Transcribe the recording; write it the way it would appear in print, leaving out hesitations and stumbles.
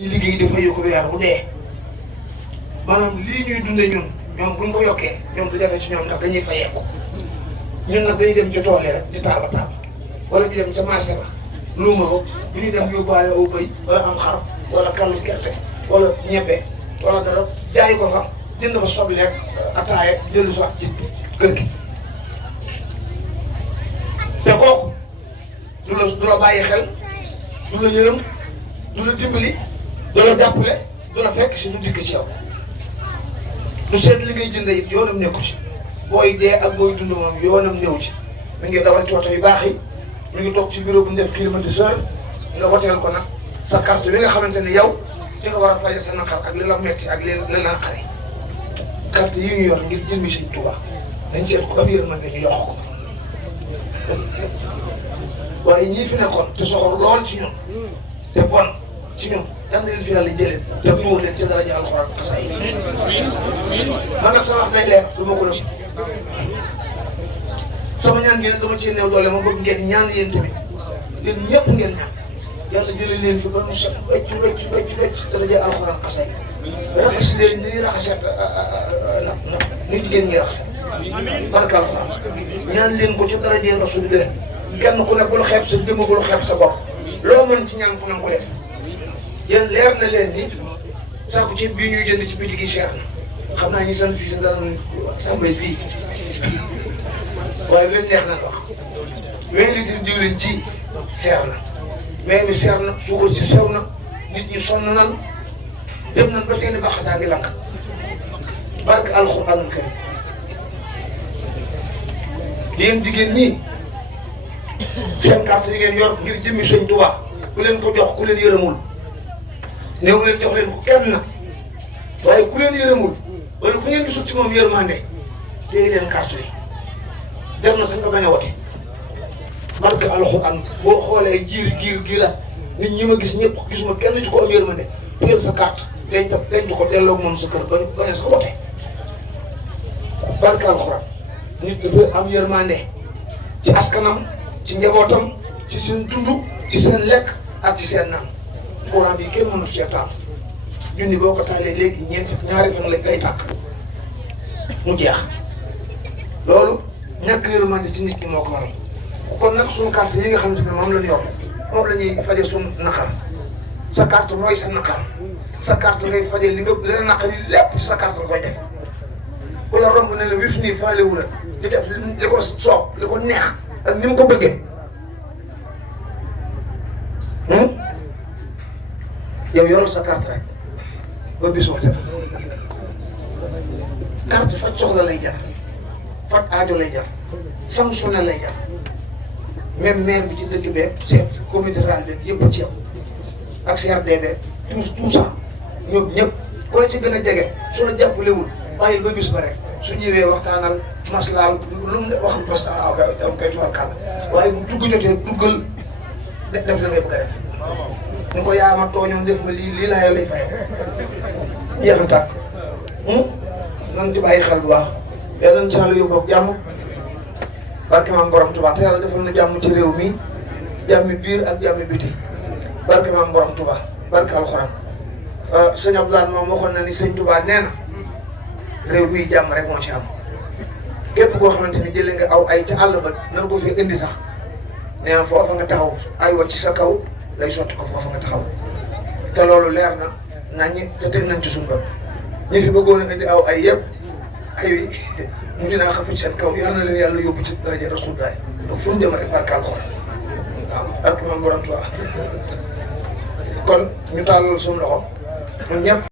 liggéey dafa yokk weer bu dee maanaam lii ñuy dundee ñoom buñ ko yokkee ñoom du jafe ci ñoom ndax dañuy fayeeku ñun nag dañuy dem ci tool yi rek di taaba wala di dem ca marché ba luuma ko bu ñuy dem yóbbaale aw bëy wala am xar wala kallu gerte wala ñebe wala dara jaay ko fa jënd fa soble ak ataaya jënd sax ci kër gi te kooku du la bàyyi xel du la yërëm du la dimbali du la jàppale du la fekk si du dikk ci yow du seet li ngay jënd it yoonam nekku ci booy dee ak booy dund moom yoonam néew ci mi ngi dawal ci oto yu baax yi mi ngi toog ci bureau bu ñu def climatiseur nga woteel ko nag sa carte bi nga xamante ni yow ci nga war a faje sa naqar ak li la metti ak li la naqari carte yi ñu yor ngir jëmmi Sëñ Tuubaa dañ seet ko am yërmande ñu jox ko waaye ñii fi nekkoon te soxor lool ci ñun te bon ci ñun daan leen fi yàlla jëlee te tuur leen ci daraja alxuraan xasaay man nag sama wax day leer du ma ko nëbb sama ñaan gi nag dama cee néew doole ma bëgg ngeen ñaan yéen tamit yéen ñëpp ngeen ñaan yàlla jëlee leen fi ba mu set wecc daraja alxuraan xasaay raxas leen ni raxasee ni jigéen ñi raxasee barka alxuraan ñaan leen ko ci daraja rasulillah kenn ku ne bul xeeb sa jëmm bul xeeb sa bopp loo mën ci ñaan ku ne ko def yéen leer na leen ni saako ceeb bii ñuy jënd ci bitig yi cher na xam naa ñi sant si sa daan sàmbay bii waaye leen neex na wax 20 litres diwlin ci cher na mais mi cher na suukar si sew na nit ñi sonn nan dem nañ ba seeni baaxataa ngi lakk barke alxuraanul karim yéen jigéen ñi seen carte yi ngeen yor ngir jëmmi Sëñ Tuubaa ku leen ko jox ku leen yërëmul néew leen jox leen ko kenn nag waaye ku leen yërëmul wala ku ngeen gisul ci moom yërmande téye leen carte yi dem na sañ ko bañ a wote barke alxuraan boo xoolee giir la nit ñi ma gis ñëpp gisuma kenn ci ko am yërmande téyel sa carte denc ko delloo moom sa kër bañ sa wote barke alxuraan nit dafa am yërmande ci askanam ci njabootam ci seen dund ci seen lekk ak ci seen naan courant bi kenn mënu see taal junni boo ko taalee léegi ñaari fan lay tàkk mu jeex loolu ñàkk yërmande ci nit ñi moo ko waral kon nag suñu carte yi nga xamante ne moom la ñu yor moom la ñuy faje suñu naqar sa carte mooy sa naqar sa carte ngay faje li la naqar yi lépp sa carte nga koy def ku la romb ne la wif nii faalewu la di def li ko soob li ko neex ak ni mu ko bëggee yow yoral sa carte rek ba bis waxtaan carte faj soxla lay jar faj aajo lay jar sanctionné lay jar même maire bi ci dëkk beeg chef comité rural beeg yëpp a ci yow ak CRD beeg tout ça ñoom ñëpp ku la ci gën a jege su la jàppalewul bàyyil ba bis ba rek su ñëwee waxtaanal maslaal lu mu wax parce que am kay tuwal kàlla waaye bu dugg jotee duggal def la ngay bëgg a def ñu ko yaama tooñoon def ma lii laa lay fay jeex a tàkk nan ci bàyyi xel bu baax yàlla nañ si àll yóbbu ak jàmm barke maam borom Tuubaa te yàlla defal na jàmm ci réew mi jàmmi biir ak jàmmi biti barke maam borom Tuubaa barke alxuraan sëñ Abdoulaye moom waxoon na ni sëñ Tuubaa nee na réew mii jàmm rek moo ci am képp koo xamante ni jëlee nga aw ay ca àll ba nan ko fi indi sax nee na foofa nga taxaw ay wa ci sa kaw lay sotti ko foofa nga taxaw te loolu leer na nañ te teg nañ ci suñu bopp ñi fi bëggoon a indi aw ay yëpp ay wi mu dinaa xam ci seen kaw yal na leen yàlla yóbbu ci daraja Rasulullah donc fu mu dem rek barkaal ko waaw ak man borom Tuubaa kon ñu tàllal suñu loxo ñun ñëpp